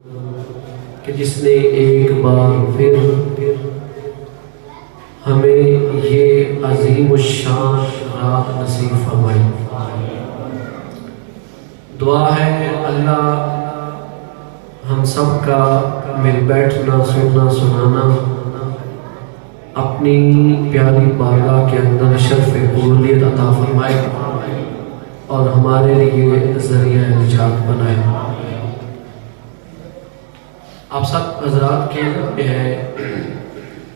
کہ جس نے ایک بار پھر ہمیں یہ عظیم الشان رات نصیب فرمائی۔ دعا ہے اللہ ہم سب کا مل بیٹھنا سننا سنانا اپنی پیاری بارگاہ کے اندر شرف قبولیت عطا فرمائے اور ہمارے لیے ذریعہ نجات بنائے۔ آپ سب حضرات کے علم ہے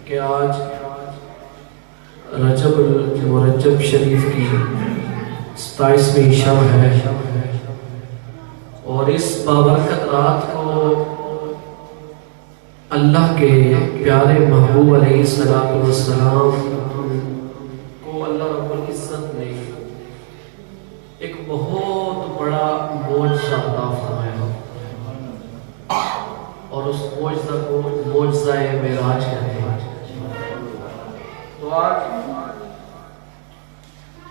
کہ آج رجب المرجب شریف کی 27ویں شب ہے اور اس بابرکت رات کو اللہ کے پیارے محبوب علیہ السلام کو اللہ رب العزت نے ایک بہت بڑا معجزہ عطا فرمایا اور اس معجزہ کو معجزہ معراج کہتے ہیں۔ تو آج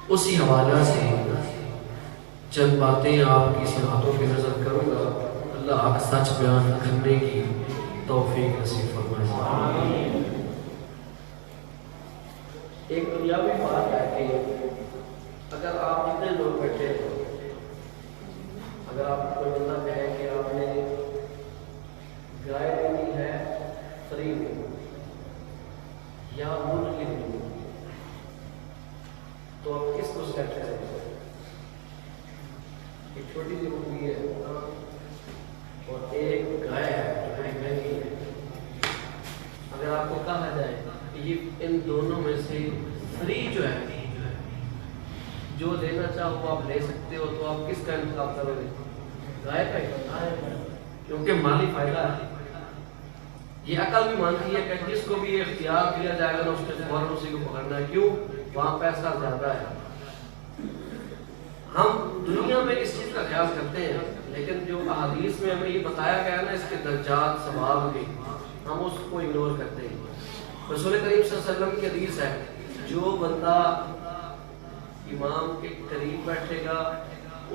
اسی حوالہ سے چند باتیں آپ کی سماعتوں پہ نظر کروں گا۔ اللہ حق سچ بیان کرنے کی توفیق نصیب فرمائے۔ ایک دنیاوی بات ہے کہ اگر آپ جتنے لوگ بیٹھے ہو، اگر آپ کو بندہ کہے کہ آپ نے گائے دینی ہے فری میں یا ملک لینی تو آپ کس کو سلیکٹ کریں گے؟ ایک چھوٹی سی مرغی ہے اور ایک گائے ہے جو مہنگی ہے۔ اگر آپ کو کہا جائے کہ یہ ان دونوں میں سے فری جو ہے جو لینا چاہو آپ لے سکتے ہو تو آپ کس کا انتخاب کرو گے؟ گائے کا، کیونکہ مالی فائدہ ہے۔ یہ عقل بھی مانتی ہے کہ جس کو بھی اختیار دیا جائے گا اس کے فوراً اسی کو پکڑنا ہے، کیوں؟ وہاں پیسہ زیادہ ہے۔ ہم دنیا میں اس چیز کا خیال کرتے ہیں لیکن جو احادیث میں ہمیں یہ بتایا گیا ہے نا اس کے درجات ثواب کے، ہم اس کو اگنور کرتے ہیں۔ رسول کریم صلی اللہ علیہ وسلم کی حدیث ہے جو بندہ امام کے قریب بیٹھے گا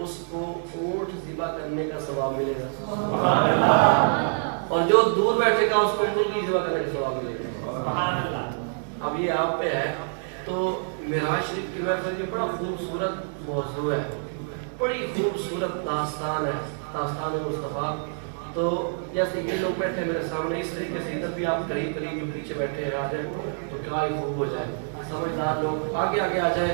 اس کو اونٹ ذبح کرنے کا ثواب ملے گا، اور جو دور بیٹھے گا اس کو مرغی ذبح کرنے کا ثواب ملے گا۔ اب یہ آپ پہ ہے۔ تو معراج شریف کی محفل یہ بڑا خوبصورت موضوع ہے، بڑی خوبصورت داستان ہے، داستان مصطفیٰ۔ تو جیسے یہ لوگ بیٹھے میرے سامنے اس طریقے سے ادھر بھی آپ قریب قریب جو پیچھے بیٹھے ہیں آ جائیں تو کیا ہی خوب ہو جائے۔ سمجھدار لوگ آگے آگے آ جائے،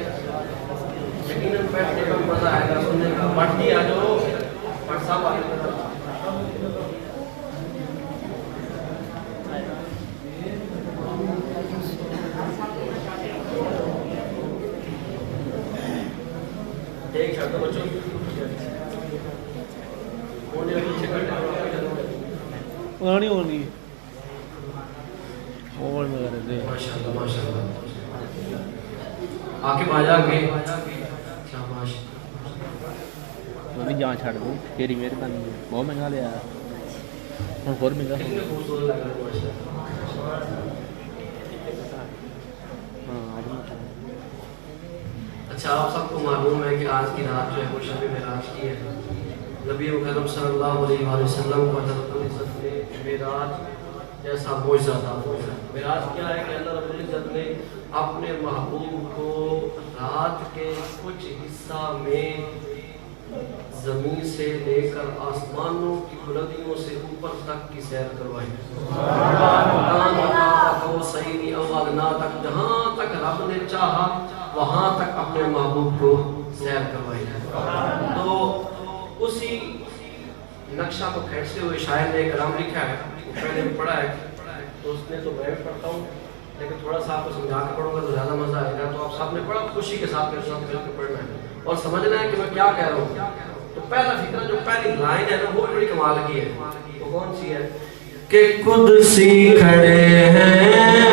یقیناً بیٹھنے کا مزہ آئے گا، سننے کا۔ بٹی آ جاؤ، بٹ صاحب آ جائے۔ ایک شرط بچوں پرانی ہونی اور ماشاءاللہ ماشاءاللہ آکے باجا گے شاباش میں بھی جان چھاڑ دوں تیری مہربانی ہے، بہت مہنگا لیا ہوں، اور مہنگا اچھا آپ سب کو معلوم ہے کہ آج کی رات جو ہے وہ شب معراج کی ہے۔ نبی مکرم صلی اللہ علیہ وآلہ وسلم کو اللہ رب العزت نے معراج جیسا معجزہ عطا فرمایا۔ معراج کیا ہے کہ اللہ رب العزت نے اپنے محبوب کو رات کے کچھ حصہ میں زمین سے لے کر آسمانوں کی بلندیوں سے اوپر تک کی سیر کروائی۔ تک جہاں تک رب نے چاہا وہاں تک اپنے محبوب کو سیر کروائی۔ تو اسی نقشہ کو کھینچتے ہوئے شاعر نے کلام لکھا ہے، وہ پہلے بھی پڑھا ہے تو اس نے تو میں بھی پڑھتا ہوں لیکن تھوڑا سا آپ کو سمجھا کے پڑھوں گا تو زیادہ مزہ آئے گا۔ تو آپ سب نے بڑا خوشی کے ساتھ میرے ساتھ مل کے پڑھنا ہے اور سمجھنا ہے کہ میں کیا کہہ رہا ہوں۔ تو پہلا فکرہ جو پہلی لائن ہے نا وہ بڑی کمال کی ہے، وہ کون سی ہے کہ قدسی کھڑے ہیں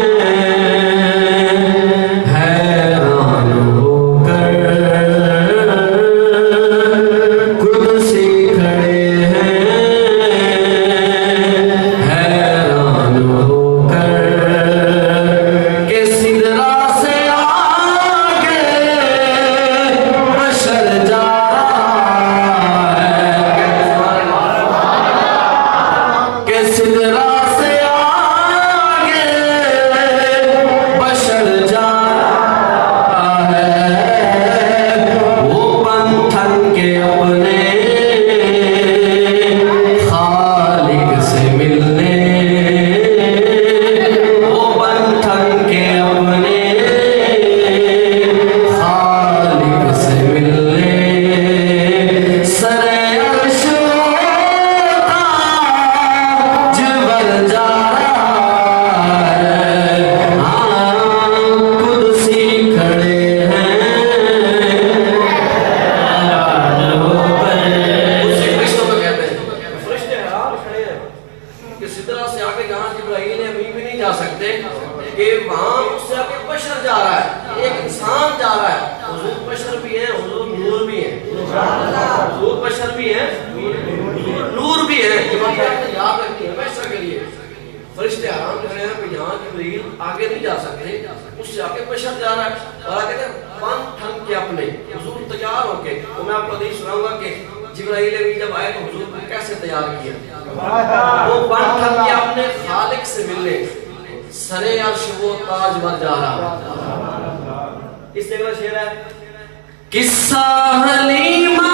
فرشتے آرام کھڑے ہیں کہ یہاں جبریل آگے نہیں جا سکتے، اس سے آگے بشر جا رہا ہے، اور آگے بن ٹھن کے اپنے حضور تیار ہو کے. تو میں آپ کو حدیث سناؤں گا کہ جبرائیل امین جب آئے تو حضور کو کیسے تیار کیا. وہ بن ٹھن کے اپنے خالق سے ملنے سرے عرش وہ تاج ور جا رہا. اس سے اگلا شعر ہے قصہ حلیمہ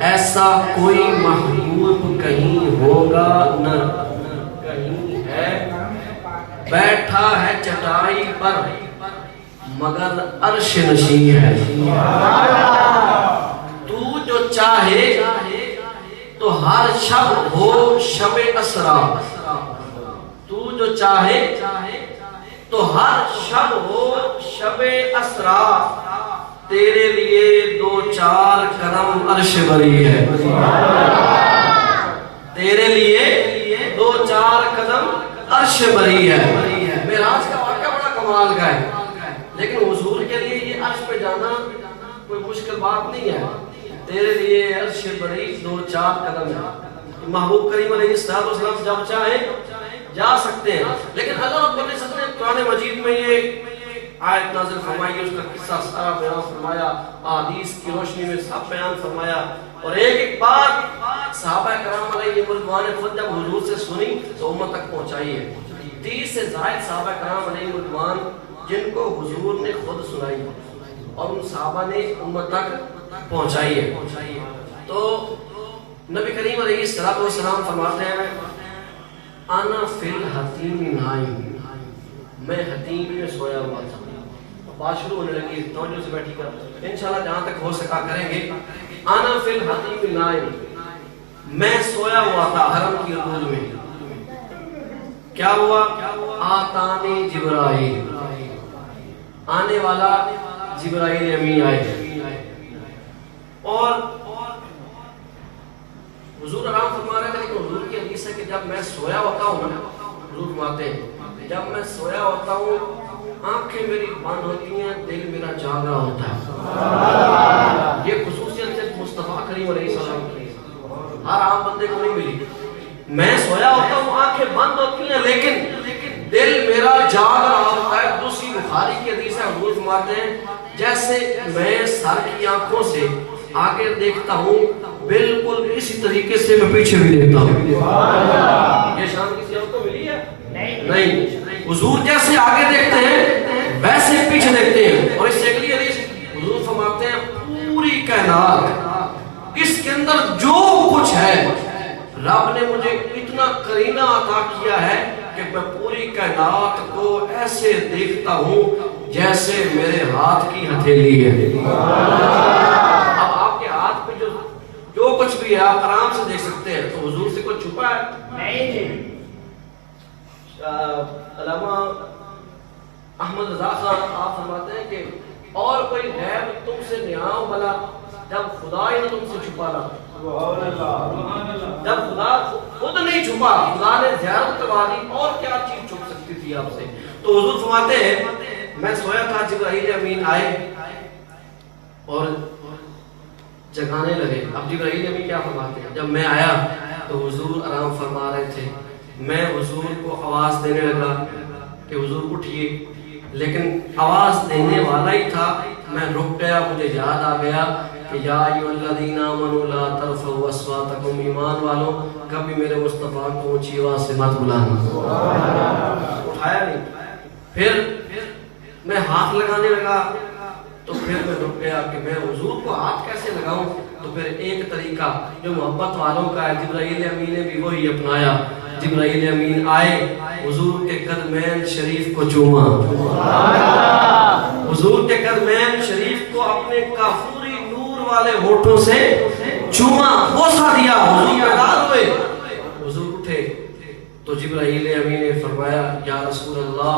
ایسا کوئی محبوب کہیں ہوگا نہ کہیں ہے، بیٹھا ہے چٹائی پر مگر عرش نشین ہے۔ تو جو چاہے تو ہر شب ہو شب اسرا، تو جو چاہے تو ہر شب ہو شب اسرا، تیرے لیے 2-4 قدم عرش بری ہے، تیرے لیے 2-4 قدم عرش بری ہے۔ معراج کا واقعہ بڑا کمال کا ہے، لیکن حضور کے لیے یہ عرش پہ جانا کوئی مشکل بات نہیں ہے۔ تیرے لیے عرش بری 2-4 قدم ہے۔ محبوب کریم علیہ السلام جب چاہیں جا سکتے ہیں، لیکن اللہ رب العزت نے قرآن مجید میں یہ آیت نازل فرمائی، اس کا قصہ سارا بیان فرمایا، احادیث کی روشنی میں سب بیان فرمایا، اور ایک بات صحابہ کرام علیہ رضوان نے خود جب حضور سے سنی تو امت تک پہنچائی ہے۔ 30 سے زائد صحابہ کرام علیہ رضوان جن کو حضور نے خود سنائی اور ان صحابہ نے امت تک پہنچائی ہے۔ تو نبی کریم علیہ السلام فرماتے ہیں انا فی الحتیم نائم، میں حتیم میں سویا ہوا تھا۔ بات شروع ہونے لگی، توجہ سے بیٹھی کر انشاءاللہ جہاں تک ہو سکا کریں گے۔ انا فی الحتیم نائم، میں سویا ہوا تھا حرم کی حدود میں۔ کیا ہوا؟ آتانی جبرائیل، آنے والا جبرائیل امین آئے، اور حضور آرام فرما رہے تھے، لیکن حضور کی حدیث ہے کہ جب میں سویا ہوتا ہوں نا، حضور فرماتے ہیں جب میں سویا ہوتا ہوں آنکھیں میری بند ہوتی ہیں، دل میرا جاگ رہا ہوتا ہے۔ یہ خصوصیت صرف مصطفیٰ کریم علیہ السلام کی ہے، ہر عام بندے کو نہیں ملی۔ میں سویا ہوتا ہوں، آنکھیں بند ہوتی ہیں، لیکن دل میرا جاگ رہا ہوتا ہے۔ دوسری بخاری کی حدیث ہے، حضور فرماتے ہیں جیسے میں سر کی آنکھوں سے آگے دیکھتا ہوں، بالکل اسی طریقے سے میں پیچھے بھی دیکھتا ہوں۔ یہ شان کسی اور کو ملی ہے؟ نہیں۔ حضور جیسے آگے دیکھتے ہیں ویسے پیچھے دیکھتے ہیں۔ اور اس سے اگلی حدیث حضور فرماتے ہیں پوری کائنات، اس کے اندر جو کچھ ہے رب نے مجھے اتنا قرینہ عطا کیا ہے کہ میں پوری کائنات کو ایسے دیکھتا ہوں جیسے میرے ہاتھ کی ہتھیلی ہے۔ اب آپ کے ہاتھ پہ جو کچھ بھی ہے آپ آرام سے دیکھ سکتے ہیں، تو حضور سے کچھ چھپا ہے؟ نہیں۔ علامہ احمد رضا خان آپ فرماتے ہیں کہ اور کوئی غیب تم سے نیام بلا جب خدا ہی نے تم سے چھپا رہا، جب خدا خود نہیں چھپا، خدا نے زیارت کروا دی، اور کیا چیز چھپ سکتی تھی آپ سے؟ تو حضور فرماتے ہیں میں سویا تھا، جبرائیل امین آئے اور جگانے لگے۔ اب جبرائیل امین کیا فرماتے ہیں؟ جب میں آیا تو حضور آرام فرما رہے تھے، میں حضور کو آواز دینے لگا کہ حضور اٹھئے، لیکن آواز دینے والا ہی تھا، میں رک گیا، مجھے یاد آ گیا کہ یا ایھا الذین آمنوا لا ترفعوا اصواتکم، ایمان والوں کبھی میرے مصطفیٰ کو اونچی آواز سے مت بلانا۔ اٹھایا نہیں۔ پھر میں ہاتھ لگانے لگا، تو پھر میں رک گیا کہ میں حضور کو ہاتھ کیسے لگاؤں؟ تو پھر ایک طریقہ جو محبت والوں کا ہے، جبرائیل امین نے بھی وہی اپنایا۔ جبرائیل امین آئے، حضور کے قدمین شریف کو چوما، حضور کے قدمین شریف کو اپنے کافوری نور والے ہونٹوں سے چوما، بوسہ دیا، حضور بیدار ہوئے، حضور اٹھے تو جبرائیل امین نے فرمایا یا رسول اللہ،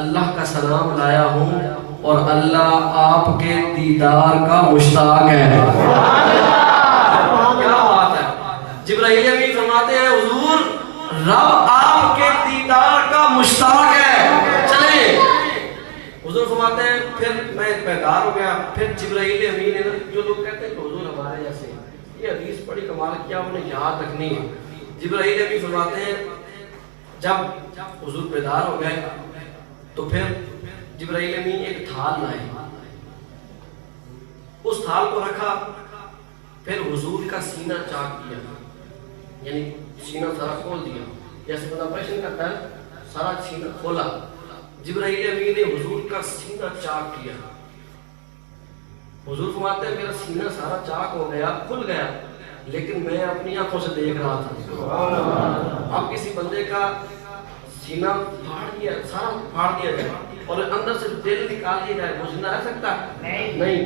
اللہ کا سلام لایا ہوں اور اللہ آپ کے دیدار کا مشتاق ہے۔ کیا بات ہے! جبرائیل امین فرماتے ہیں حضور رب آپ کے دیدار کا مشتاق ہے، چلیں۔ حضور فرماتے ہیں پھر میں بیدار ہو گیا۔ پھر جبرائیل امین نے، جو لوگ کہتے ہیں کہ حضور ہمارے جیسے، یہ حدیث بڑی کمال کیا انہیں یاد رکھنی ہے۔ جبرائیل امین فرماتے ہیں جب حضور بیدار ہو گئے تو پھر جبرائیل امین ایک تھال لائے، اس تھال کو رکھا، پھر حضور کا سینہ چاک کیا، یعنی سینہ سارا کھول دیا، جیسے بندہ آپریشن کرتا ہے، سارا سینہ کھولا۔ جبرائیل امین نے حضور کا سینہ چاک کیا، حضور فرماتے ہیں میرا سینہ سارا چاک ہو گیا، کھل گیا، لیکن میں اپنی آنکھوں سے دیکھ رہا تھا۔ اب کسی بندے کا سینہ پھاڑ دیا، سارا پھاڑ دیا جائے اور اندر سے دل نکال دیا جائے، وہ زندہ رہ سکتا ہے؟ نہیں۔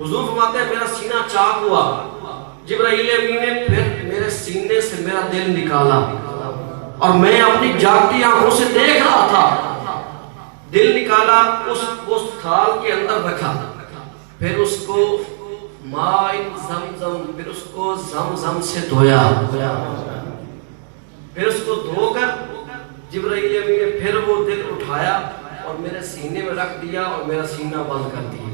حضور فرماتے ہیں میرا سینہ چاک ہوا، جبرائیل امین نے پھر میرے سینے سے میرا دل نکالا اور میں اپنی جاگتی آنکھوں سے دیکھ رہا تھا۔ دل نکالا، اس تھال کے اندر رکھا، پھر اس کو ماء زمزم، پھر اس کو زمزم سے دھویا، پھر اس کو دھو کر جبرائیل امین نے پھر وہ دل اٹھایا اور میرے سینے میں رکھ دیا اور میرا سینہ بند کر دیا۔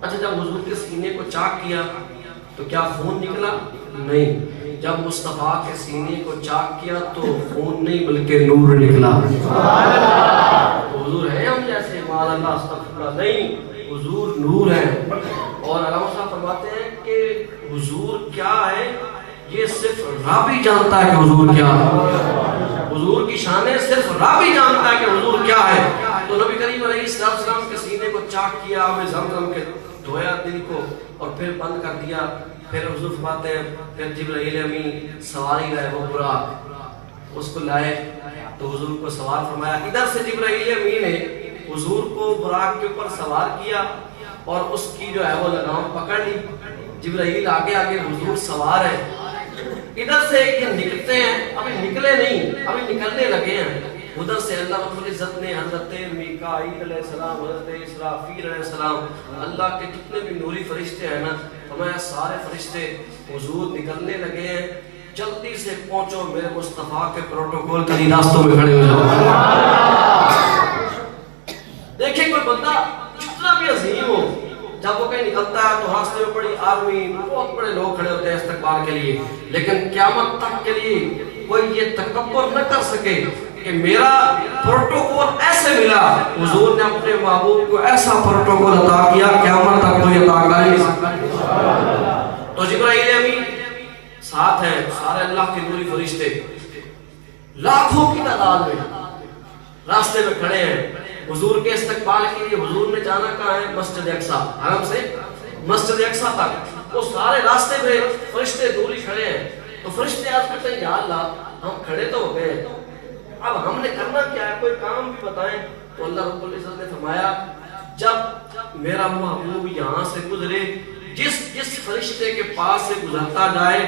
اچھا، جب حضور کے سینے کو چاک کیا تو کیا خون نکلا؟ نہیں۔ جب مصطفیٰ کے سینے کو چاک کیا تو خون نہیں بلکہ نور نکلا۔ حضور ہیں ہم جیسے، مال اللہ استغفر اللہ، نہیں، حضور نور ہیں۔ اور علامہ صاحب فرماتے ہیں کہ حضور کیا ہے یہ صرف رب ہی جانتا ہے کہ حضور کیا ہے۔ حضور کی شانیں صرف رب ہی جانتا ہے کہ حضور کیا ہے۔ تو نبی کریم علیہ السلام کے سینے کو چاک کیا، ہمیں زمزم کے دھویا دل کو اور پھر بند کر دیا۔ پھر حضور فرماتے ہیں پھر جبرائیل امین سواری رہے، وہ براق اس کو لائے تو حضور کو سوار فرمایا۔ ادھر سے جبرائیل امین نے حضور کو براق کے اوپر سوار کیا اور اس کی جو ہے وہ لگام پکڑ لی۔ جبرائیل آگے آگے، حضور سوار ہے، ادھر سے یہ نکلتے ہیں، ابھی نکلے نہیں، ابھی نکلنے لگے ہیں۔ ادھر سے اللہ رب العزت نے حضرت میکائیل علیہ السلام، حضرت اسرافیل علیہ السلام، اللہ کے جتنے بھی نوری فرشتے ہیں نا، فرمایا سارے فرشتے حضور نکلنے لگے ہیں، جلدی سے پہنچو میرے مصطفیٰ کے پروٹوکول کے راستوں میں کھڑے ہو جاؤ۔ دیکھیں کوئی بندہ جتنا بھی عظیم ہو، جب وہ کہیں نکلتا ہے تو راستے میں بڑی آرمی، بہت بڑے لوگ کھڑے ہوتے ہیں استقبال کے لیے، لیکن قیامت تک کے لیے کوئی یہ تکبر نہ کر سکے کہ میرا پروٹوکول ایسے ملا۔ حضور نے اپنے محبوب کو ایسا پروٹوکول عطا کیا، قیامت تک کوئی عطا کر نہیں سکتا۔ تو جبرائیل امین ساتھ ہیں، سارے اللہ کے نوری فرشتے لاکھوں کی تعداد میں راستے میں کھڑے ہیں حضور کے استقبال کے لیے۔ حضور نے جانا کہاں ہے؟ مسجد اقصی، حرم سے مسجد اقصی تک، وہ سارے راستے میں فرشتے دوری کھڑے ہیں۔ تو فرشتے آج کرتے ہیں یا اللہ ہم کھڑے تو ہو گئے، اب ہم نے کرنا کیا ہے، کوئی کام بھی بتائیں۔ تو اللہ رب العزت نے فرمایا جب میرا محبوب یہاں سے گزرے، جس فرشتے کے پاس سے گزرتا جائے،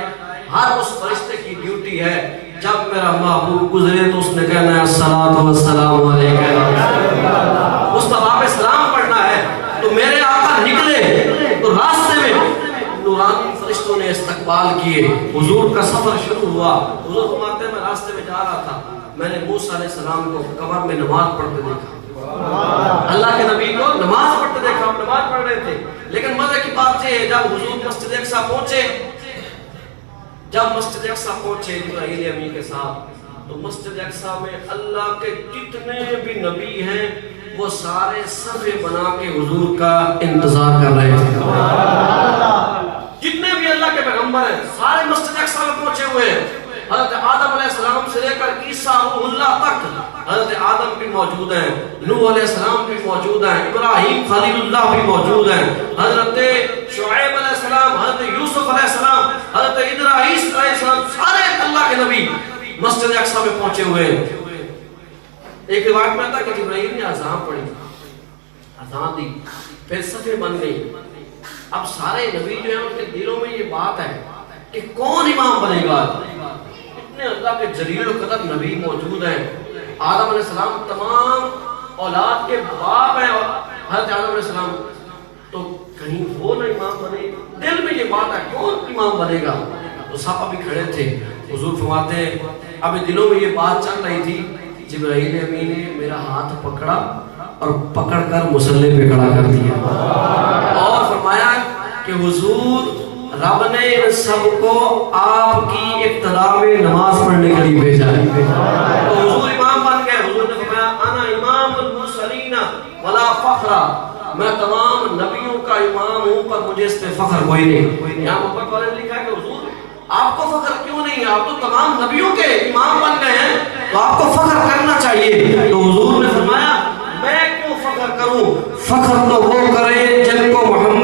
ہر اس فرشتے کی ڈیوٹی ہے جب میرا محبوب گزرے تو اس نے کہنا ہے الصلاۃ والسلام علیکہ، مصطفیٰ پہ سلام پڑھنا ہے۔ تو میرے آقا نکلے تو راستے میں نورانی فرشتوں نے استقبال کیے، حضور کا سفر شروع ہوا۔ حضور فرماتے ہیں میں راستے میں جا رہا تھا، میں نے موسیٰ علیہ السلام کو قبر میں نماز پڑھتے دیکھا، اللہ کے نبی کو نماز پڑھتے دیکھا، نماز پڑھ رہے تھے۔ لیکن مزے کی بات یہ ہے جب حضور مسجد اقصی پہنچے، جب مسجد اقصی پہنچے جبرائیل امین کے ساتھ، تو مسجد اقصی میں اللہ کے جتنے بھی نبی ہیں وہ سارے صفے بنا کے حضور کا انتظار کر رہے تھے۔ جتنے بھی اللہ کے پیغمبر ہیں سارے مسجد اقصی میں پہنچے ہوئے ہیں۔ حضرت آدم علیہ السلام سے لے کر عیسیٰ روح اللہ تک حضرت آدم بھی موجود ہیں، نوح علیہ السلام بھی موجود ہیں، ابراہیم خلیل اللہ بھی موجود ہیں، حضرت شعیب علیہ السلام، حضرت یوسف علیہ السلام، حضرت ادریس علیہ السلام، سارے اللہ کے نبی مسجد اقصی میں پہنچے ہوئے ہیں۔ ایک روایت میں آتا کہ جبرائیل نے اذان پڑھی، اذان دی، پھر صفیں بن گئی۔ اب سارے نبی جو ہیں ان کے دلوں میں یہ بات ہے کہ کون امام بنے گا۔ اتنے اللہ کے جلیل القدر نبی موجود ہیں، آدم علیہ السلام تمام اولاد کے باپ ہیں، اور حضرت آدم علیہ السلام، تو کہیں وہ نہ امام بنے، دل میں یہ بات ہے کون امام بنے گا۔ تو سب ابھی کھڑے تھے، حضور فرماتے ہیں ابھی دلوں میں یہ بات چل رہی تھی، جبرائیل امین نے میرا ہاتھ پکڑا اور پکڑ کر مصلی پہ کھڑا کر دیا اور فرمایا کہ حضور رب نے ان سب کو آپ کی اقتدا میں نماز پڑھنے کے لیے بھیجا ہے۔ تو حضور امام بن گئے۔ حضور نے فرمایا انا امام المرسلین ولا فخر، میں تمام نبیوں کا امام ہوں پر مجھے اس پہ فخر کوئی نہیں۔ یہاں محبت والے نے لکھا ہے کہ حضور آپ کو فخر کیوں نہیں ہے، آپ تو تمام نبیوں کے امام بن گئے ہیں تو آپ کو فخر کرنا چاہیے۔ تو حضور نے فرمایا میں کیوں فخر کروں، فخر تو وہ کرے جن کو محمد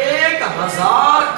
1000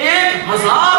1000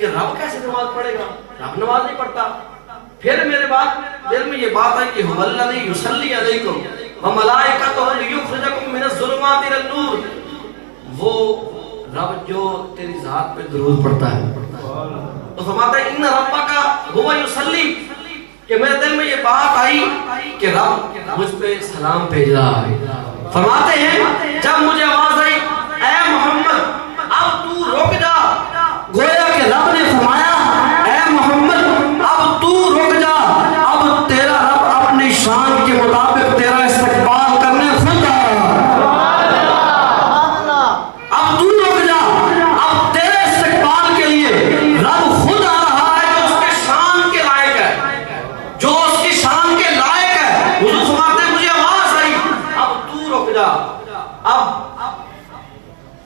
کہ رب کیسے نماز پڑھے گا، رب نماز نہیں پڑھتا. پھر میرے بات دل میں یہ بات ہے کہ هو الذی یصلی علیکم وملائکتہ لیخرجکم من الظلمات الی النور. وہ رب جو تیری ذات پہ درود پڑھتا ہے. تو فرماتا ہے ان ربک هو یصلی، کہ میرے دل میں یہ بات آئی کہ رب مجھ پہ سلام بھیج رہا ہے. فرماتے ہیں جب مجھے آواز آئی اے محمد اب تو رک جا، گویا کہ رب نے فرمایا اے محمد اب تو رک جا، اب تیرا رب اپنی شان کے مطابق تیرا استقبال کرنے خود آ رہا. اب تو رک جا، اب تیرے استقبال کے لیے رب خود آ رہا ہے جو اس کے شان کے لائق ہے، جو اس کی شان کے لائق ہے. حضور فرماتے ہیں مجھے آواز آئی اب تو رک جا. اب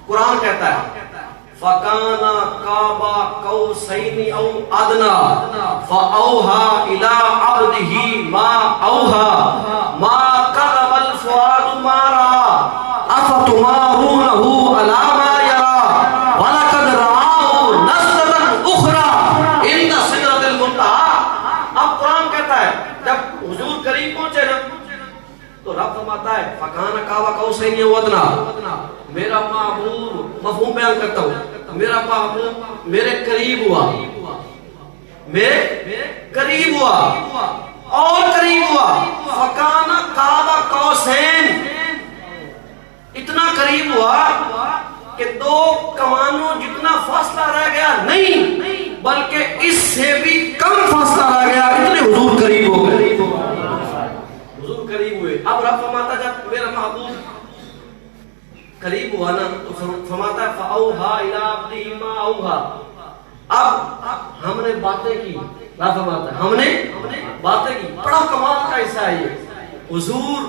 قرآن کہتا ہے فَكَانَ قَابَ قَوْسَيْنِ أَوْ أَدْنَىٰ فَأَوْحَىٰ إِلَىٰ عَبْدِهِ مَا أَوْحَىٰ مَا كَذَبَ الْفُؤَادُ مَا رَأَىٰ أَفَتُمَارُونَهُ عَلَىٰ مَا يَرَىٰ وَلَقَدْ رَآهُ نَزْلَةً أُخْرَىٰ عِندَ سِدْرَةِ الْمُنتَهَىٰ. اب قرآن کہتا ہے جب حضور قریب پہنچے نا تو رب فرماتا ہے فَكَانَ قَابَ قَوْسَيْنِ أَوْ أَدْنَىٰ، میرا محبوب، مفہوم بیان کرتا ہوں، میرا محبوب میرے قریب ہوا، میرے قریب ہوا اور قریب ہوا. فَكَانَ قَابَ قَوْسَيْنِ، اتنا قریب ہوا کہ دو کمانوں جتنا فاصلہ رہ گیا نہیں بلکہ اس سے بھی کم فاصلہ رہ گیا، اتنے حضور قریب ہو گئے. حضور قریب ہوئے. اب رب فرماتا جب میرا محبوب قریب ہوا نا تو فرماتا ہے فَأَوْحَىٰ إِلَىٰ عَبْدِهِ مَا أَوْحَىٰ. اب ہم نے باتیں کی، رب فرماتا ہے ہم نے باتیں کی. بڑا کمال کا حصہ ہے یہ. حضور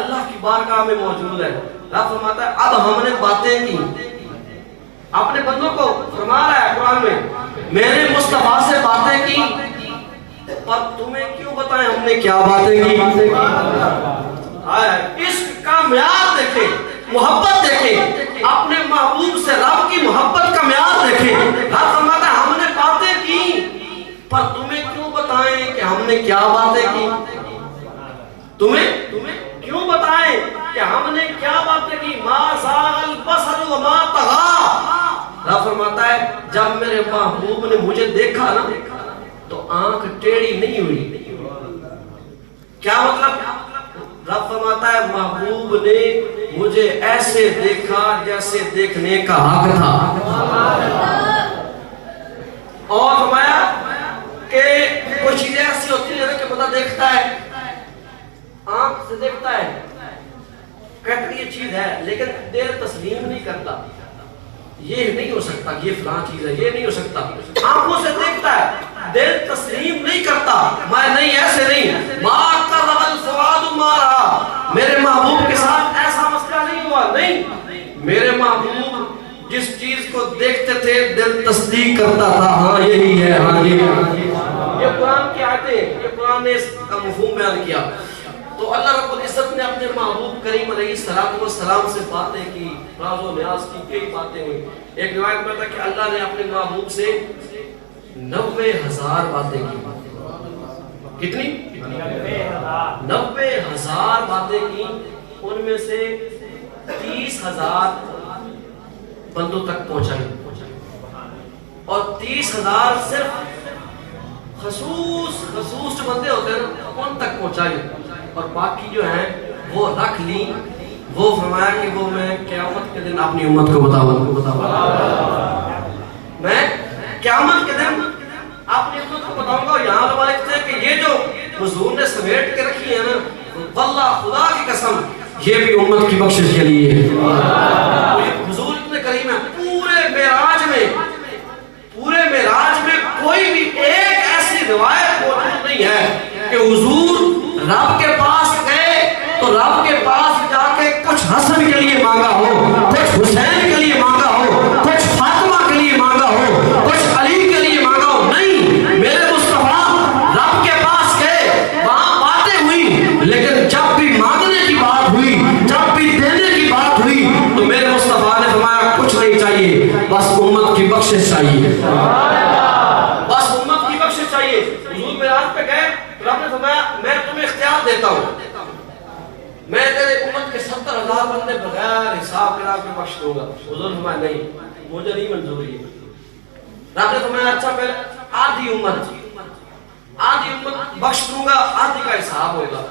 اللہ کی بارگاہ میں موجود ہے. رب فرماتا ہے اب ہم نے باتیں کی، اپنے بندوں کو فرما رہا ہے قرآن میں نے مصطفیٰ سے باتیں کی پر تمہیں کیوں بتائیں ہم نے کیا باتیں کی. عشق کا معیار دیکھیں، محبت دیکھیں، اپنے محبوب سے رب کی محبت کا معیار دیکھیں. رب فرماتا ہے ہم نے باتیں کی پر تمہیں کیوں بتائیں کہ ہم نے کیا باتیں کی. تمہیں کیوں بتائیں کہ ہم نے کیا باتیں کی. ما زاغ البصر وما طغى. رب فرماتا ہے جب میرے محبوب نے مجھے دیکھا نا تو آنکھ ٹیڑھی نہیں ہوئی. کیا مطلب؟ رب فرماتا ہے محبوب نے مجھے ایسے دیکھا جیسے دیکھنے کا حق تھا. اور فرمایا کہ کوئی چیزیں ایسی ہوتی ہیں کہ بندہ دیکھتا ہے، آنکھ سے دیکھتا ہے، کہتا ہے یہ چیز ہے لیکن دل تسلیم نہیں کرتا. یہ نہیں ہو سکتا، یہ فلاں چیز ہے، یہ نہیں ہو سکتا. آنکھوں سے دیکھتا ہے، دل تسلیم نہیں کرتا. میں نہیں، ایسے نہیں. ما كذب الفؤاد ما رأى. میرے محبوب کے ساتھ ایسا مسئلہ نہیں ہوا. نہیں، میرے محبوب جس چیز کو دیکھتے تھے دل تصدیق کرتا تھا، ہاں یہی ہے، ہاں یہ قرآن کی آیتیں، یہ قرآن نے اس کا مفہوم بیان کیا. تو اللہ رب العزت نے اپنے محبوب کریم علیہ السلام سے باتیں کی، راز و نیاز کی، کئی باتیں ہوئی. ایک روایت میں تھا کہ اللہ نے اپنے محبوب سے 90,000 باتیں کی. کتنی؟ 90,000 باتیں کی. ان میں سے 30,000 بندوں تک پہنچائی اور 30,000 صرف خصوص جو بندے ہوتے ہیں نا ان تک پہنچائی اور باقی جو ہیں وہ رکھ لی. وہ فرمایا کہ وہ میں قیامت کے دن اپنی امت کو بتاؤں میں قیامت کے دن اپنی امت کو بتاؤں گا. یہاں والے کہتے ہیں کہ یہ جو حضور نے سمیٹ کے رکھی ہے نا، واللہ خدا کی قسم یہ بھی امت کی بخشش کے لیے ہے. حضور اتنے کریم ہیں. پورے معراج میں کوئی بھی ایک ایسی روایت موجود نہیں ہے کہ حضور رب کے پاس گئے تو رب کے پاس جا کے کچھ حسن کے لیے مانگا ہو، کچھ حسین کے لیے مانگا ہو، کچھ فاطمہ کے لیے مانگا ہو، کچھ علی کے لیے مانگا ہو. نہیں، میرے مصطفیٰ رب کے پاس گئے، وہاں باتیں ہوئی، لیکن جب بھی مانگنے کی بات ہوئی، جب بھی دینے کی بات ہوئی تو میرے مصطفیٰ دیتا ہوں میں تیرے امت کے 70,000 بندے بغیر حساب کتاب کے بخش دوں گا. حضور نے فرمایا نہیں مجھے نہیں منظور ہے. رب نے فرمایا اچھا پھر آدھی امت بخش دوں گا, آدھی کا حساب ہوگا.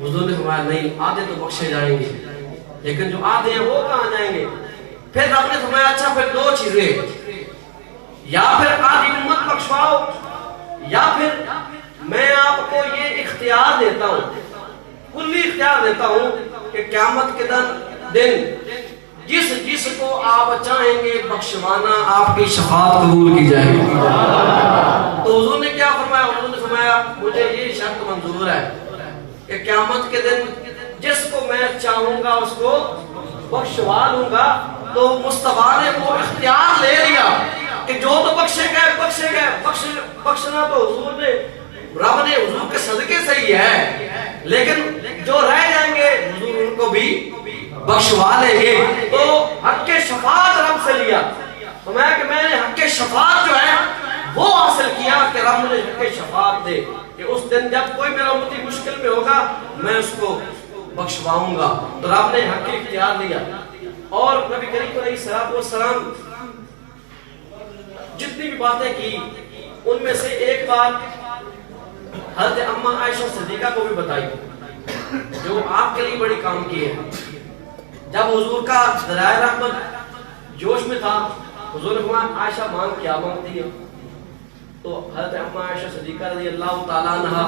حضور نے فرمایا نہیں آدھے تو بخشے جائیں گے لیکن جو آدھے ہیں وہ کہاں جائیں گے. پھر رب نے فرمایا اچھا پھر دو چیزیں, یا پھر آدھی امت بخشواؤ یا پھر میں آپ کو یہ اختیار دیتا ہوں, کلی اختیار دیتا ہوں کہ قیامت کے دن جس کو آپ چاہیں گے بخشوانا آپ کی شفاعت قبول کی جائے گی. تو حضور نے کیا فرمایا؟ حضور نے فرمایا مجھے یہ شرط منظور ہے کہ قیامت کے دن جس کو میں چاہوں گا اس کو بخشوا لوں گا. تو مصطفیٰ نے وہ اختیار لے لیا کہ جو تو بخشے گئے بخشنا تو حضور نے رب نے حضور کے صدقے سے ہی ہے, لیکن جو رہ جائیں گے حضور ان کو بھی بخشوا لیں گے. تو حق شفاعت رب سے لیا. تو میں نے حق شفاعت جو ہے وہ حاصل کیا کہ رب مجھے حق شفاعت دے کہ اس دن جب کوئی میرا امتی مشکل میں ہوگا میں اس کو بخشواؤں گا. تو رب نے حق اختیار دیا. اور نبی کریم علیہ السلام جتنی بھی باتیں کی ان میں سے ایک بات حضرت اماں عائشہ صدیقہ کو بھی بتائی جو آپ کے لیے بڑی کام کی ہے. جب حضور کا ذرائع رحمت جوش میں تھا, حضور نے فرمایا عائشہ مانگ کیا مانگتی ہے؟ تو حضرت اماں عائشہ صدیقہ رضی اللہ تعالیٰ عنہ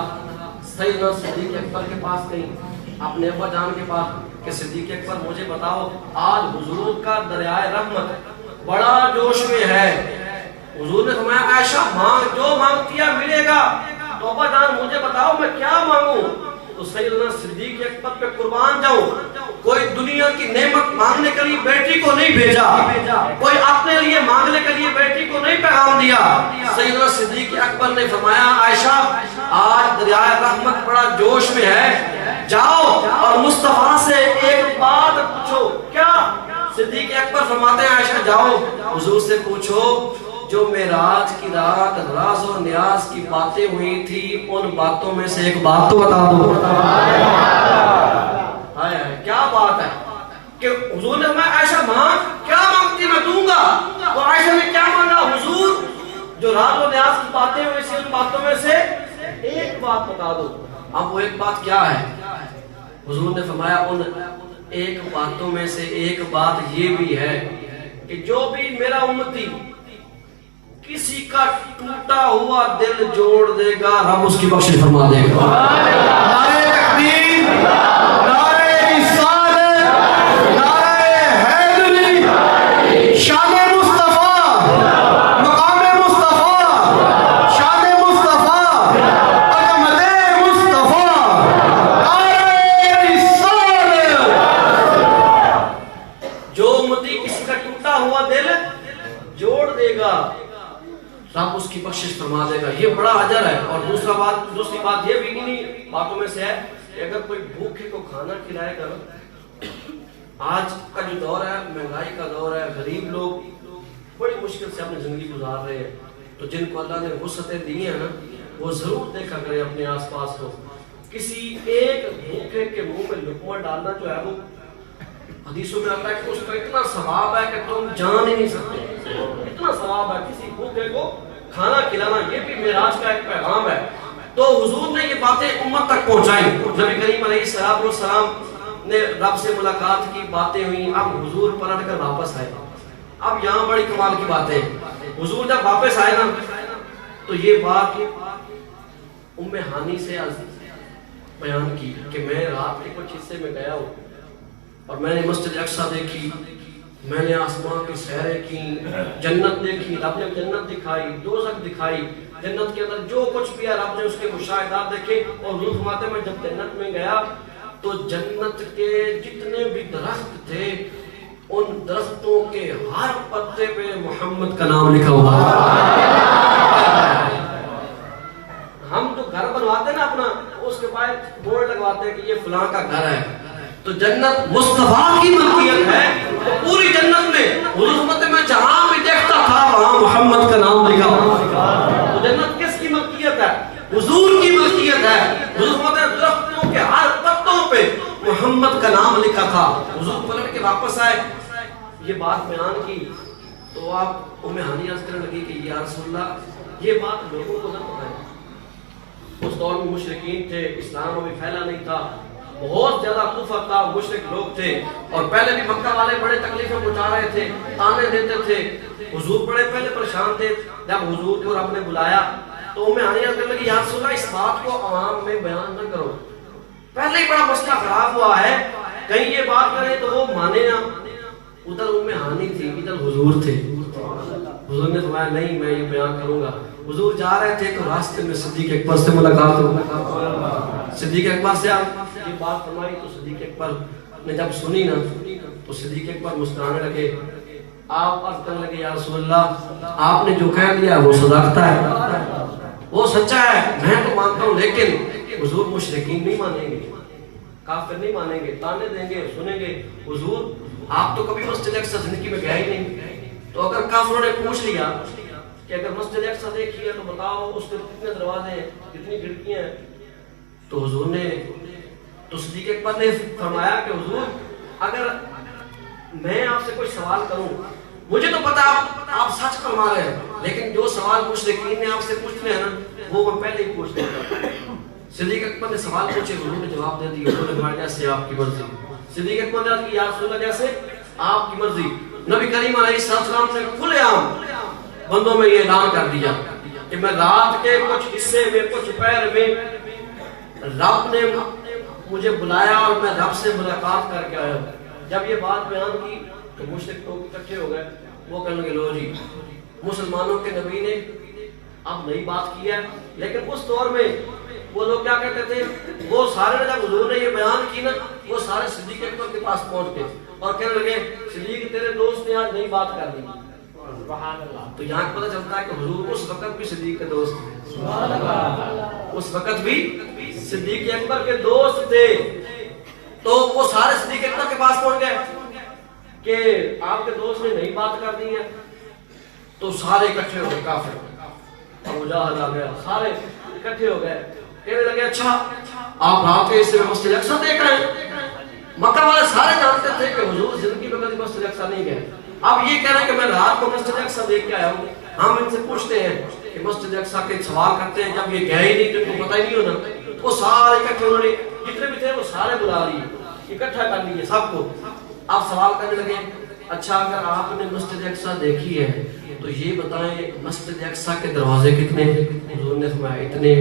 سیدنا صدیق اکبر کے پاس گئی, اپنے ابا جان کے پاس کہ صدیق اکبر مجھے بتاؤ آج حضور کا دریائے رحمت بڑا جوش میں ہے. حضور نے فرمایا عائشہ مانگ جو مانگتی ہے ملے گا. تو ابا جان مجھے بتاؤ میں کیا مانگوں؟ تو سیدنا صدیق اکبر پہ قربان جاؤں, کوئی دنیا کی نعمت مانگنے کے لیے بیٹی کو نہیں بھیجا, کوئی اپنے لیے مانگنے کے لیے بیٹی کو نہیں پیغام دیا. سیدنا صدیق اکبر نے فرمایا عائشہ آج دریائے رحمت بڑا جوش میں ہے, جاؤ اور مصطفیٰ سے ایک بات پوچھو. کیا؟ صدیق اکبر فرماتے ہیں عائشہ جاؤ حضور سے پوچھو جو معراج کی رات راز و نیاز کی باتیں ہوئی تھی ان باتوں میں سے ایک بات تو بتا دو. کیا بات ہے کہ حضور نے فرمایا عائشہ مانگ, کیا مانگتی میں دوں گا. تو عائشہ نے کیا مانگا؟ حضور جو راز و نیاز کی باتیں ہوئی تھی ان باتوں میں سے ایک بات بتا دو. اب وہ ایک بات کیا ہے؟ حضور نے فرمایا ان ایک باتوں میں سے ایک بات یہ بھی ہے کہ جو بھی میرا امتی کسی کا ٹوٹا ہوا دل جوڑ دے گا رب اس کی بخشش فرما دے گا. نعرہ تکبیر, نعرہ رسالت, نعرہ حیدری, شان مصطفیٰ, مقام مصطفیٰ, شان مصطفیٰ, عظمت مصطفیٰ, نعرہ رسالت. جو امتی کسی کا ٹوٹا ہوا دل جوڑ دے گا رب اس کی بخشش فرما دے گا. یہ بڑا اجر ہے. اور دوسری بات یہ بھی نہیں باتوں میں سے ہے کہ اگر کوئی بھوکے کو کھانا کھلائے گا, آج کا جو دور ہے مہنگائی کا دور ہے, غریب لوگ بڑی مشکل سے اپنی زندگی گزار رہے ہیں, تو جن کو اللہ نے وسعتیں دی ہیں نا وہ ضرور دیکھا کریں اپنے آس پاس کو. کسی ایک بھوکے کے منہ میں لقمہ ڈالنا جو ہے وہ حدیثوں میں آتا ہے کہ اس کا اتنا ثواب ہے کہ تم جان ہی نہیں سکتے. اتنا ثواب ہے کسی بھوکے کو کھانا کھلانا. یہ بھی معراج کا ایک پیغام ہے. تو حضور نے یہ باتیں امت تک پہنچائی. نبی کریم علیہ السلام نے رب سے ملاقات کی, باتیں ہوئیں. اب حضور پلٹ کر واپس آئے. اب یہاں بڑی کمال کی بات ہے, حضور جب واپس آئے نا تو یہ بات ام ہانی سے بیان کی کہ میں رات کے کچھ حصے میں گیا ہوں اور میں نے مسجد اقصیٰ دیکھی, میں نے آسمان کی سیریں کی, جنت دیکھی, رب نے جنت دکھائی, دوزخ دکھائی, جنت کے اندر جو کچھ بھی ہے رب نے اس کے مشاہدات دیکھے. اور حضور فرماتے ہیں میں جب جنت میں گیا تو جنت کے جتنے بھی درخت تھے ان درختوں کے ہر پتے پہ محمد کا نام لکھا ہوا. ہم جو گھر بنواتے ہیں نا اپنا, اس کے بعد بورڈ لگواتے ہیں کہ یہ فلاں کا گھر ہے. تو جنت مصطفیٰ کی ملکیت ہے. تو پوری جنت میں حضور فرماتے میں جہاں بھی دیکھتا تھا وہاں محمد کا نام لکھا. تو جنت کس کی ملکیت ہے؟ حضور کی ملکیت ہے. حضور فرماتے ہیں درختوں کے ہر پتوں پہ محمد کا نام لکھا تھا. حضور پلٹ کے واپس آئے, یہ بات بیان کی تو آپ ام ہانی عرض کرنے لگی کہ یا رسول اللہ یہ بات لوگوں کو نہ پتہ ہے. اس دور میں مشرکین تھے, اسلام ابھی پھیلا نہیں تھا, بہت زیادہ کفر تھا, مشرک لوگ تھے, اور پہلے بھی مکہ والے بڑے تکلیفیں پہنچا رہے تھے, تانے دیتے تھے. حضور بڑے پہلے پریشان تھے. جب حضور کو رب نے بلایا تو ام ہانی عرض کرنے لگی یا رسول اللہ اس بات کو عوام میں بیان نہ کرو, پہلے ہی بڑا مسئلہ خراب ہوا ہے, کہیں یہ بات کریں تو وہ مانے نہ. ادھر ام ہانی تھی, ادھر حضور تھے. حضور نے فرمایا نہیں میں یہ بیان کروں گا. حضور جا رہے تھے تو راستے میں صدیق اکبر سے ملاقات ہو. صدیق اکبر سے یہ بات فرمائی تو صدیق اکبر نے جب سنی نا تو صدیق اکبر مسکرانے لگے. آپ عرض کرنے لگے یا رسول اللہ آپ نے جو کہہ دیا وہ صداقت ہے, وہ سچا ہے, میں تو مانتا ہوں, لیکن حضور مشرکین نہیں مانیں گے, کافر نہیں مانیں گے, تانے دیں گے, سنیں گے. حضور آپ تو کبھی مسجد اقصی زندگی میں گئے ہی نہیں, تو اگر کافروں نے پوچھ لیا کہ اگر مسجد اقصی دیکھی ہے تو بتاؤ اس کے کتنے دروازے ہیں, کتنی کھڑکیاں ہیں. تو حضور نے تو صدیق اکبر نے فرمایا کہ حضور اگر میں آپ سے کوئی سوال کروں, مجھے تو پتا آپ سچ فرما رہے ہیں, لیکن جو سوال مشرکین نے آپ سے پوچھنے ہیں نا وہ میں پہلے ہی پوچھ لیتا. صدیق اکبر نے سوال پوچھے, حضور نے جواب دے دیا. حضور نے فرمایا جیسے آپ کی مرضی. صدیق اکبر نے کہا یا رسول اللہ جیسے آپ کی مرضی. نبی کریم علیہ السلام نے کھلے عام بندوں میں یہ اعلان کر دیا کہ میں رات کے کچھ حصے میں کچھ پہر میں رب نے مجھے بلایا اور میں رب سے ملاقات کر کے آیا. جب یہ بات بیان کی تو مشرک لوگ اکٹھے ہو گئے. وہ کہنے لگے لو جی مسلمانوں کے نبی نے اب نئی بات کی ہے, لیکن اس دور میں وہ لوگ کیا کہتے تھے, وہ سارے جب حضور نے یہ بیان کی نا وہ سارے صدیق اکبر کے پاس پہنچ گئے اور کہنے لگے صدیق تیرے دوست نے آج نئی بات کر دی. سبحان اللہ. تو یہاں پتہ چلتا ہے کہ حضور اس وقت بھی صدیق کے دوست تھے. سبحان اللہ. اس وقت بھی صدیق اکبر کے دوست تھے. تو وہ سارے صدیق اکبر کے پاس پہنچ گئے کہ آپ کے دوست نے نئی بات کر دی ہے. تو سارے اکٹھے ہو گئے, کافر ابو جہل آ گیا, سارے اکٹھے ہو گئے. کہنے لگے اچھا آپ رات کے حصے میں مسجد اقصی دیکھ رہے ہیں. مکہ والے سارے جانتے تھے کہ حضور زندگی میں کبھی مسجد اقصی نہیں گئے. اب یہ کہہ رہے ہیں کہ میں رات کو مسجد اقصی دیکھ کے آیا ہوں. ہم ان سے پوچھتے ہیں کہ مسجد اقصی کے سوال کرتے ہیں, جب یہ گئے ہی نہیں تو ان کو پتہ ہی نہیں ہونا. وہ سارے اکٹھے, انہوں نے جتنے بھی تھے وہ سارے بلا لیے, اکٹھا کر لیے سب کو. آپ سوال کرنے لگے اچھا اگر آپ نے مسجد اقصی دیکھی ہے تو یہ بتائیں مسجد اقصی کے دروازے کتنے ہیں؟ حضور نے فرمایا اتنے.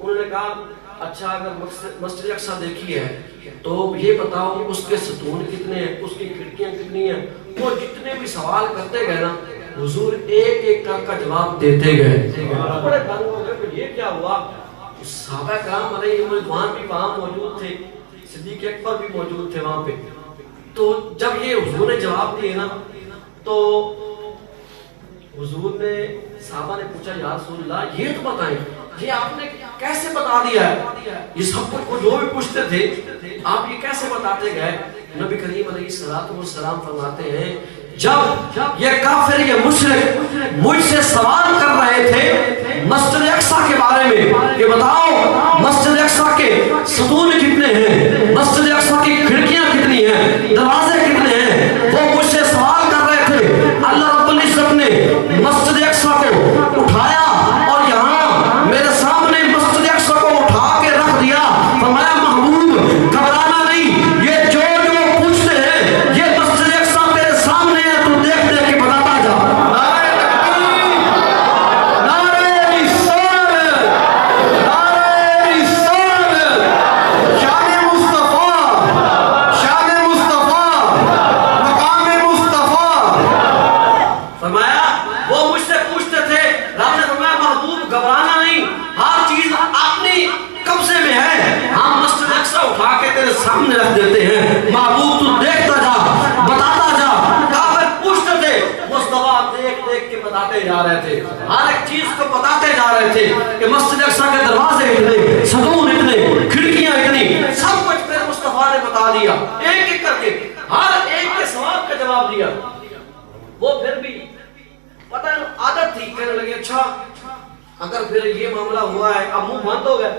انہوں نے کہا اچھا اگر مسجد اقصی دیکھی ہے تو یہ بتاؤ اس کے ستون کتنے ہیں, اس کی کھڑکیاں کتنی ہیں. وہ جتنے بھی سوال کرتے گئے نا حضور ایک ایک کا جواب دیتے گئے. بڑے دنگ ہو گئے کہ یہ کیا ہوا. صحابہ کرام علیہ رضوان بھی وہاں موجود تھے, صدیق اکبر بھی موجود تھے وہاں پہ. تو جب یہ حضور نے جواب دیے نا تو حضور نے صحابہ نے پوچھا یا رسول اللہ یہ تو بتائیں یہ آپ نے کیسے بتا دیا ہے, یہ سب کچھ جو بھی پوچھتے تھے آپ یہ کیسے بتاتے گئے. نبی کریم علیہ السلام فرماتے ہیں جب یہ کافر یہ مشرک مجھ سے سوال کر رہے تھے مسجد اقصی کے بارے میں کہ بتاؤ مسجد اقصی کے ستون کتنے ہیں, مسجد اقصی کی کھڑکیاں کتنی ہیں, دروازے کتنے ہیں, وہ مجھ سے سوال کر رہے تھے. اللہ رب العزت نے مسجد اقصی کو اٹھایا اور یہاں میرے سامنے مسجد اقصی کو اٹھا کے رکھ دیا. فرمایا محبوب گھبرانا نہیں, یہ جو پوچھتے ہیں یہ مسجد اقصی تیرے سامنے ہے, تو دیکھ دیکھ کے بتاتا جا. سامنے رکھ دیتے ہیں محبوب تو دیکھتا جا بتاتا جا. کافر پوچھتے تھے مصطفیٰ دیکھ دیکھ کے بتاتے جا رہے تھے, ہر ایک چیز کو بتاتے جا رہے تھے کہ مسجد اقصی کے دروازے اتنے, ستون اتنے, کھڑکیاں اتنی, سب کچھ پھر مصطفیٰ نے بتا دیا ایک ایک کر کے, ہر ایک کے سوال کا جواب دیا. وہ پھر بھی پتہ عادت تھی, کہنے لگے اچھا اگر پھر یہ معاملہ ہوا ہے, اب منہ بند ہو گئے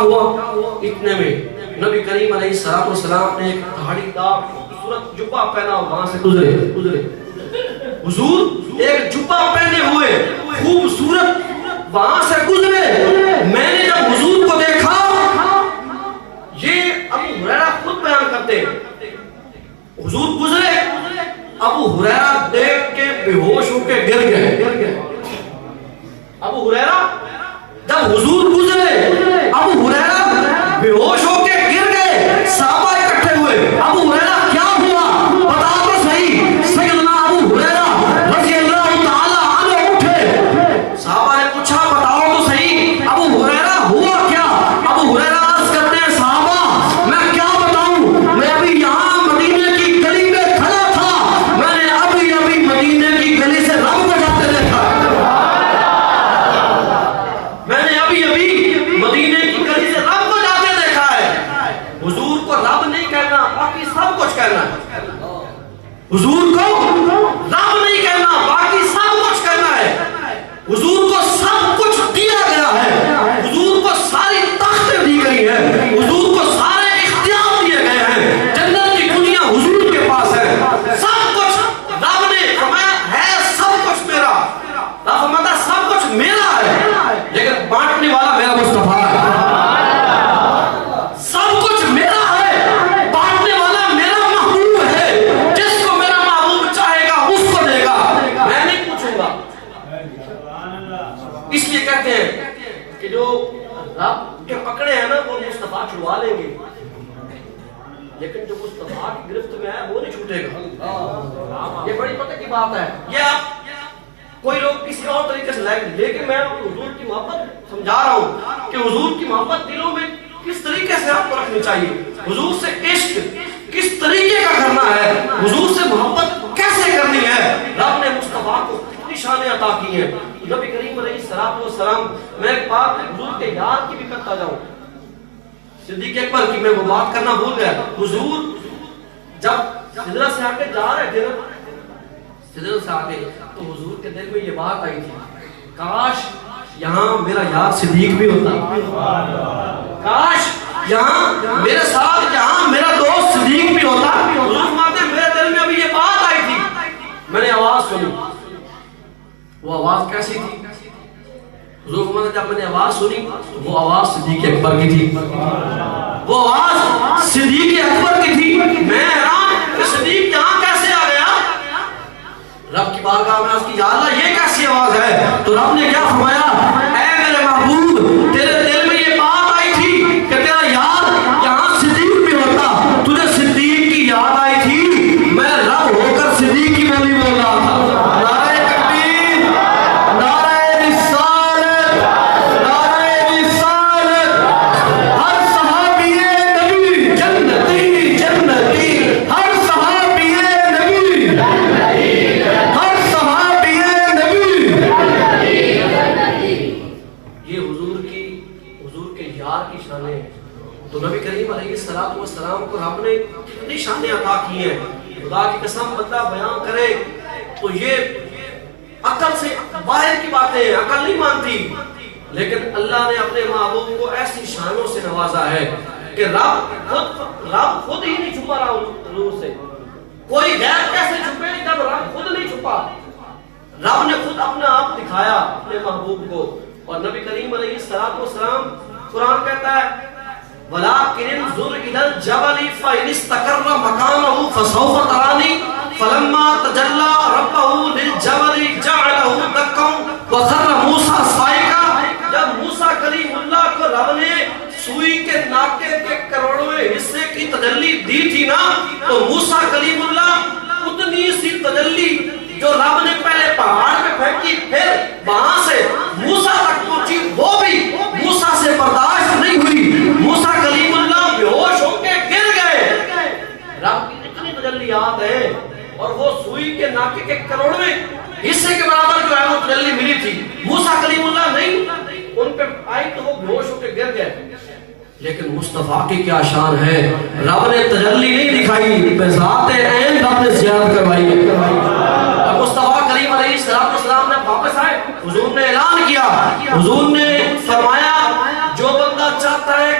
ہوا؟ اتنے میں نبی کریم علیہ السلام نے ایک دھاڑی دار خوبصورت جبہ پہنا وہاں سے گزرے. حضور ایک جبہ پہنے ہوئے خوبصورت وہاں سے گزرے. میں نے جب حضور کو دیکھا، یہ ابو ہریرہ خود بیان کرتے ہیں، حضور گزرے، ابو ہریرہ دیکھ کے بے ہوش ہو کے گر گئے. ابو ہریرہ جب حضور گزرے، ابو ہریرہ بے ہوش ہو کے گر گئے. صحابہ اکٹھے ہوئے، ابو ہریرہ کیا ہوا بتا تو صحیح. سیدنا ابو ہریرہ رضی اللہ تعالی عنہ اٹھے. صحابہ نے پوچھا بتاؤ تو صحیح ابو ہریرہ ہوا کیا؟ ابو ہریرہ عرض کرتے ہیں صحابہ میں کیا بتاؤں، میں ابھی یہاں مدینے کی گلی میں کھڑا تھا، میں نے ابھی مدینے کی گلی سے رب کو جاتے دیکھا. میں نے ابھی مدینے کی گلی سے رب کو جاتے دیکھا ہے. حضور کو رب نہیں کہنا، باقی سب کچھ کہنا ہے. حضور کو رب نہیں کہنا، باقی سب کچھ کہنا ہے. حضور کو سب کچھ دیا گیا ہے، حضور کو ساری طاقتیں دی گئی ہے، حضور کو سارے اختیار دیے گئے ہیں. جنت کی دنیا حضور کے پاس ہے. سب کچھ رب نے فرمایا ہے، سب کچھ میرا. رب فرماتا سب کچھ میرا ہے، لیکن بانٹنے والا میرا مصطفیٰ ہے. سب کچھ میرا ہے، بانٹنے والا میرا محبوب ہے. جس کو میرا محبوب چاہے گا اس کو دے گا، میں نہیں پوچھوں گا. اس لیے کہتے ہیں کہ جو رب کے پکڑے ہیں نا وہ مصطفیٰ چھڑوا لیں گے، لیکن جو مصطفیٰ کی گرفت میں ہے وہ نہیں چھوٹے گا. یہ بڑی پتہ کی بات ہے. یہ آپ کوئی لوگ کسی اور طریقے سے لائیں گے، لیکن میں آپ کو حضور کی محبت سمجھا رہا ہوں کہ حضور کی محبت دلوں میں کس طریقے سے آپ کو رکھنی چاہیے. حضور سے عشق کس طریقے کا کرنا ہے، حضور سے محبت کیسے کرنی ہے. رب نے مصطفیٰ کو کتنی شانیں عطا کی ہیں. نبی کریم علیہ السلام، میں ایک بات حضور کے یار کی بھی کرتا جاؤں. صدیق اکبر کی میں وہ بات کرنا بھول گیا. حضور جب سدرہ سے آ کے جا رہے تھے نا، سدرہ سے آ کے تو حضور کے دل میں یہ بات آئی تھی، کاش یہاں میرا یار صدیق بھی ہوتا، کاش یہاں میرے ساتھ یہاں میرا دوست صدیق بھی ہوتا. حضور فرماتے ہیں میرے دل میں ابھی یہ بات آئی تھی، میں نے آواز سنی. وہ آواز کیسی تھی؟ حضور فرماتے ہیں جب میں نے آواز سنی وہ آواز صدیق اکبر کی تھی، وہ آواز صدیق اکبر کی تھی. میں حیران کہ صدیق یہاں کیسے آ گیا. رب کی بارگاہ میں اس کی یا اللہ یہ کیسی آواز ہے. تو رب نے کیا فرمایا، اے میرے محبوب تیرے دل میں یہ بات آئی تھی کہ تیرا یار یہاں صدیق بھی ہوتا، تجھے صدیق کی یاد آئی تھی، میں رب ہو کر صدیق کی بولی بول رہا تھا. نعرہ تکبیر، نعرہ رسالت، نعرہ رسالت. ہر صحابی نبی جنتی جنتی، ہر صحابی نبی، ہر صحابی نبی. یہ حضور کے یار کی شانیں ہیں. تو نبی کریم علیہ السلام کو رب نے کتنی شانیں عطا کی ہیں. خدا کی قسم بندہ بیان کرے تو یہ عقل سے باہر کی باتیں ہیں، عقل نہیں مانتی. لیکن اللہ نے اپنے محبوب کو ایسی شانوں سے نوازا ہے کہ رب خود ہی نہیں چھپا رہا حضور سے. کوئی غیر کیسے چھپے جب رب خود نہیں چھپا. رب نے خود اپنا آپ دکھایا اپنے محبوب کو. اور نبی کریم علیہ السلام قرآن کہتا ہے وَلَٰكِنِ انظُرْ إِلَى الْجَبَلِ فَإِنِ اسْتَقَرَّ مَكَانَهُ فَسَوْفَ تَرَانِي فَلَمَّا تَجَلَّىٰ رَبُّهُ لِلْجَبَلِ جَعَلَهُ دَكًّا وَخَرَّ مُوسَىٰ صَعِقًا. جب موسیٰ کلیم اللہ کو رب نے سوئی کے ناکے کے کروڑویں حصے کی تجلی دی تھی نا، تو موسیٰ کلیم اللہ اتنی سی تجلی جو رب نے پہلے پہاڑ پہ پھینکی پھر وہاں سے موسیٰ تک پہنچی، وہ بھی موسیٰ سے برداشت نہیں ہوئی. موسیٰ کلیم اللہ بے ہوش ہو کے گر گئے. رب کی اتنی تجلیات ہیں اور وہ سوئی کے ناکے کے کروڑویں حصے کے برابر جو ہے وہ تجلی ملی تھی. موسیٰ کلیم اللہ نہیں، ان پہ آئی تو وہ بے ہوش ہو کے گر گئے. لیکن مصطفیٰ کی کیا شان ہے، رب نے تجلی نہیں دکھائی، بذات عین رب نے زیارت کروائی ہے. مصطفیٰ کریم علیہ السلام نے واپس آئے، حضور نے اعلان کیا، حضور نے فرمایا جو بندہ چاہتا ہے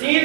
3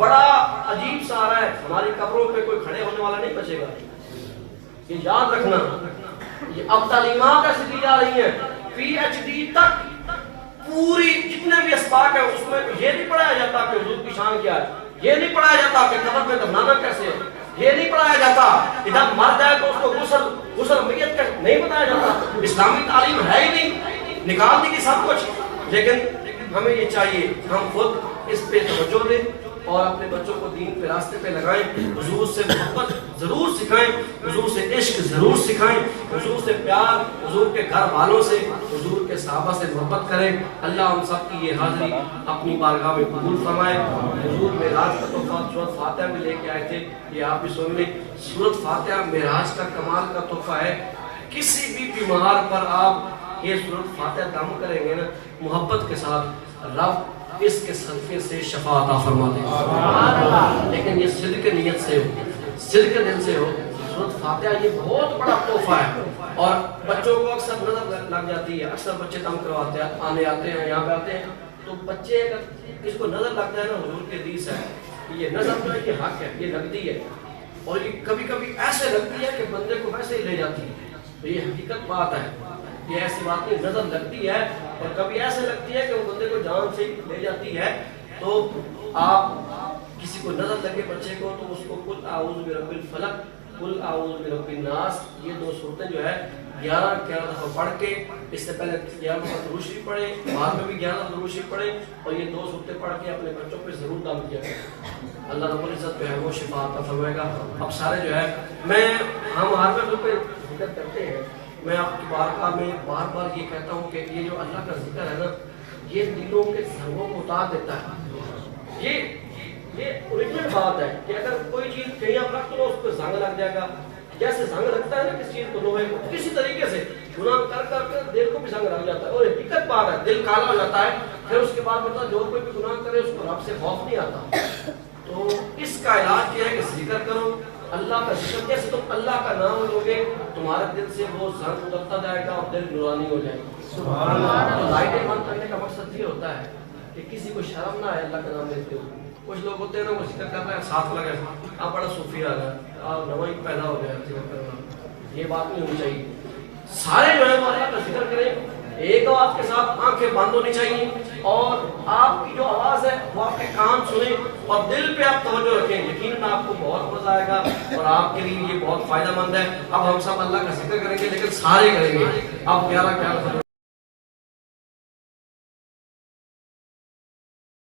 بڑا عجیب سا آ رہا ہے، ہماری قبروں پہ کوئی کھڑے ہونے والا نہیں بچے گا. یہ یاد رکھنا. یہ اب تعلیمات ایسی دی جا رہی ہیں پی ایچ ڈی تک پوری جتنے بھی اسباق ہیں اس میں یہ نہیں پڑھایا جاتا کہ حضور کی شان کیا ہے، یہ نہیں پڑھایا جاتا کہ قبر میں دفنانا کیسے ہے، یہ نہیں پڑھایا جاتا ادھر مر جائے تو اس کو غسل میت کا نہیں بتایا جاتا. اسلامی تعلیم ہے ہی نہیں، نکال دی گئی سب کچھ. لیکن ہمیں یہ چاہیے ہم خود اس پہ توجہ دیں اور اپنے بچوں کو دین پہ راستے پہ لگائیں. حضور سے محبت ضرور سکھائیں، حضور سے عشق ضرور سکھائیں، حضور سے پیار، حضور کے گھر والوں سے، حضور کے صحابہ سے محبت کریں. اللہ ہم سب کی یہ حاضری اپنی بارگاہ میں قبول فرمائے. حضور معراج کا تحفہ سورۃ فاتحہ میں لے کے آئے تھے، یہ آپ بھی سن لیں. سورۃ فاتحہ معراج کا کمال کا تحفہ ہے. کسی بھی بیمار پر آپ یہ سورۃ فاتحہ دم کریں گے نا محبت کے ساتھ، رب اس کے صدقے سے شفا عطا فرما دے. لیکن یہ صدق نیت سے ہو، صدق دل سے ہو. سورۃ فاتحہ یہ بہت بڑا تحفہ ہے. اور بچوں کو اکثر نظر لگ جاتی ہے، اکثر بچے دم کرواتے ہیں، آتے ہیں یہاں پہ آتے ہیں تو بچے اگر اس کو نظر لگتا ہے نا، حضور کے حدیث ہے یہ نظر جو ہے یہ حق ہے، یہ لگتی ہے. اور یہ کبھی کبھی ایسے لگتی ہے کہ بندے کو ویسے ہی لے جاتی ہے. یہ حقیقت بات ہے، یہ ایسی بات نہیں. نظر لگتی ہے اور کبھی ایسے لگتی ہے کہ وہ بندے کو جان سے لے جاتی ہے. تو آپ کسی کو نظر لگے بچے کو تو اس کو قل اعوذ برب الفلق، قل اعوذ برب الناس، یہ دو صورتیں جو ہے 11 دفعہ پڑھ کے، اس سے پہلے 11 دفعہ درود شریف پڑھیں، بعد میں بھی 11 دفعہ درود شریف پڑھیں اور یہ دو صورتیں پڑھ کے اپنے بچوں پہ ضرور دم کیا کریں. اللہ رب العزت جو ہے وہ شفا عطا فرمائے گا. اب سارے جو ہے ہم ہر وقت پہ ذکر کرتے ہیں. میں آپ کی بارگاہ میں بار بار یہ کہتا ہوں کہ یہ جو اللہ کا ذکر ہے نا، یہ دلوں کے زنگوں کو اتار دیتا ہے. یہ اوریجنل بات ہے کہ اگر کوئی چیز کہیں آپ رکھ دو اس پہ زنگ لگ جائے گا. جیسے زنگ لگتا ہے نا کسی چیز کو لوہے کو، کسی طریقے سے گناہ کر کر کے دل کو بھی زنگ لگ جاتا ہے. اور حقیقت بات ہے، دل کالا ہو جاتا ہے. پھر اس کے بعد بتا جو کوئی بھی گناہ کرے اس کو رب سے خوف نہیں آتا. تو اس کا علاج کیا ہے کہ ذکر کرو، اللہ کا ذکر. جیسے تم اللہ کا نام لو گے تمہارے دل سے وہ زنگ اترتا جائے گا اور دل نورانی ہو جائے گا. سبحان اللہ. تو لائٹیں بند کرنے کا مقصد یہ ہوتا ہے کہ کسی کو شرم نہ آئے اللہ کا نام لیتے ہوئے. کچھ لوگ ہوتے ہیں نا وہ ذکر کر رہے ہیں ساتھ لگے آپ بڑا صوفی آ گیا، آپ نوائی پیدا ہو گیا ذکر کرنا. یہ بات نہیں ہونی چاہیے. سارے جو ہے وہ اللہ کا ذکر کریں، ایک آواز کے ساتھ آنکھیں بند ہونی چاہیے اور آپ کی جو آواز ہے وہ آپ کے کان سنیں اور دل پہ آپ توجہ رکھیں. یقیناً آپ کو بہت مزہ آئے گا اور آپ کے لیے یہ بہت فائدہ مند ہے. اب ہم سب اللہ کا ذکر کریں گے لیکن سارے کریں گے. اب 11